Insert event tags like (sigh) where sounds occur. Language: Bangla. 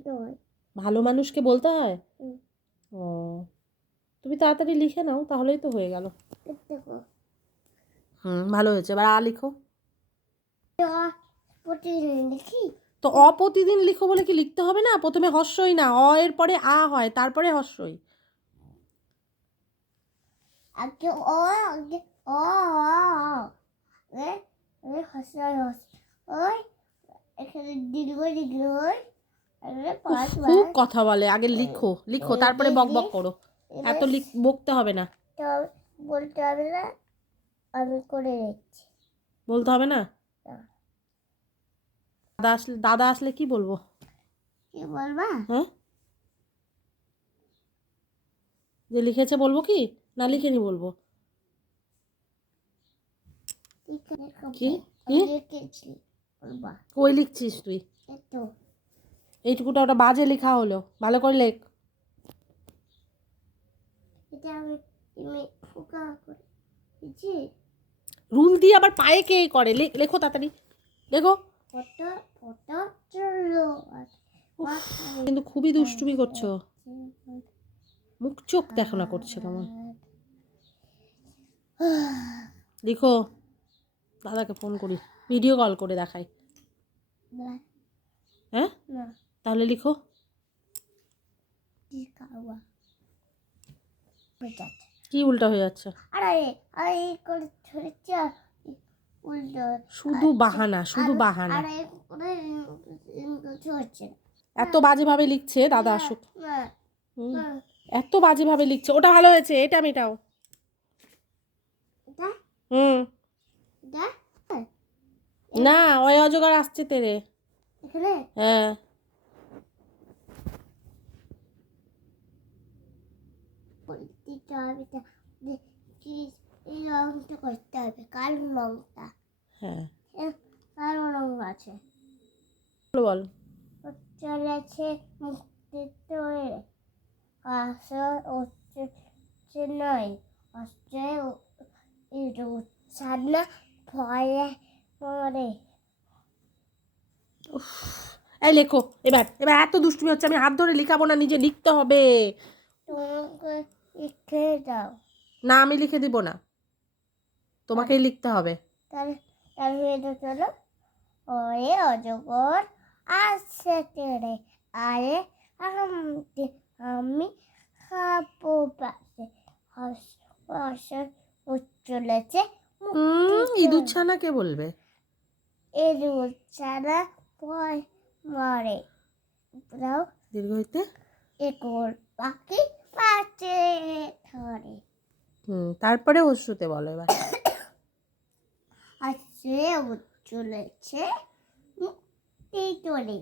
বলতে হয়। ভালো মানুষকে বলতে হয়? ও তুমি তাড়াতাড়ি লিখে নাও তাহলেই তো হয়ে গেল। হুম ভালো হয়েছে। এবার আ লিখো। তো অ প্রতিদিন লিখো বলে কি লিখতে হবে না? প্রথমে হস্যই না অ এর পরে আ হয় তারপরে হস্যই। আগে ও আগে ও এ এ হাসাই হাস ওই এখানে দীর্ঘ দীর্ঘ খুব কথা বলে। আগে লিখো লিখো তারপরে বক বক করো। এত লিখ বকতে হবে না। বলতে হবে না আমি করে দিচ্ছি বলতে হবে না। দাদা আসলে দাদা আসলে কি বলব? কি বলবা? হ্যাঁ? যে লিখেছে বলব কি? না লিখে নি বলব কি? কি? কই লিখছিস তুই? এতো এইটুকুটা ওটা বাজে লেখা হলো। ভালো করে লেখ। রুল দিয়ে আবার পায়ে কে করে? লেখো তাড়াতাড়ি। লেখো। কিন্তু খুবই দুষ্টুমি করছ। মুখ চোখ (sighs) দেখো না করছে কেমন লিখো দাদাকে ফোন করি। ভিডিও কল করে দেখাই। হ্যাঁ? তাহলে লিখো। কি উল্টা হয়ে যাচ্ছে? শুধু বাহানা শুধু বাহানা। এত বাজেভাবে লিখছে দাদা আসুক। এত বাজেভাবে লিখছে। ওটা ভালো হয়েছে এটা মেটাও। হুম। না ওই অজগার আসছে তেরে। হ্যাঁ। দিতে হবে যে- এই রংটা করতে হবে কালো রংটা হ্যাঁ কালো রং আছে বল চলেছে মুক্তিতে কাছে হচ্ছে নয় হচ্ছে সান্না ভয়ে মরে এই লেখো এবার এবার এত দুষ্টুমি হচ্ছে আমি হাত ধরে লিখাবো না নিজে লিখতে হবে। তোমাকে লিখে দাও। না আমি লিখে দিব না। তোমাকেই লিখতে হবে। তাহলে তাহলে এটা চলো ওরে অজগর আসছে তেরে আরে আমি আমি খাব পাশে। হাসন চলেছে হুম ইঁদুর ছানাকে বলবে। এর ছাড়া ভয় মরে। দাও। দীর্ঘ হইতে। একর পাখি ধরে। হুম তারপরে হস্যুতে বলো এবার। (coughs) আসছে চলেছে এই তোরে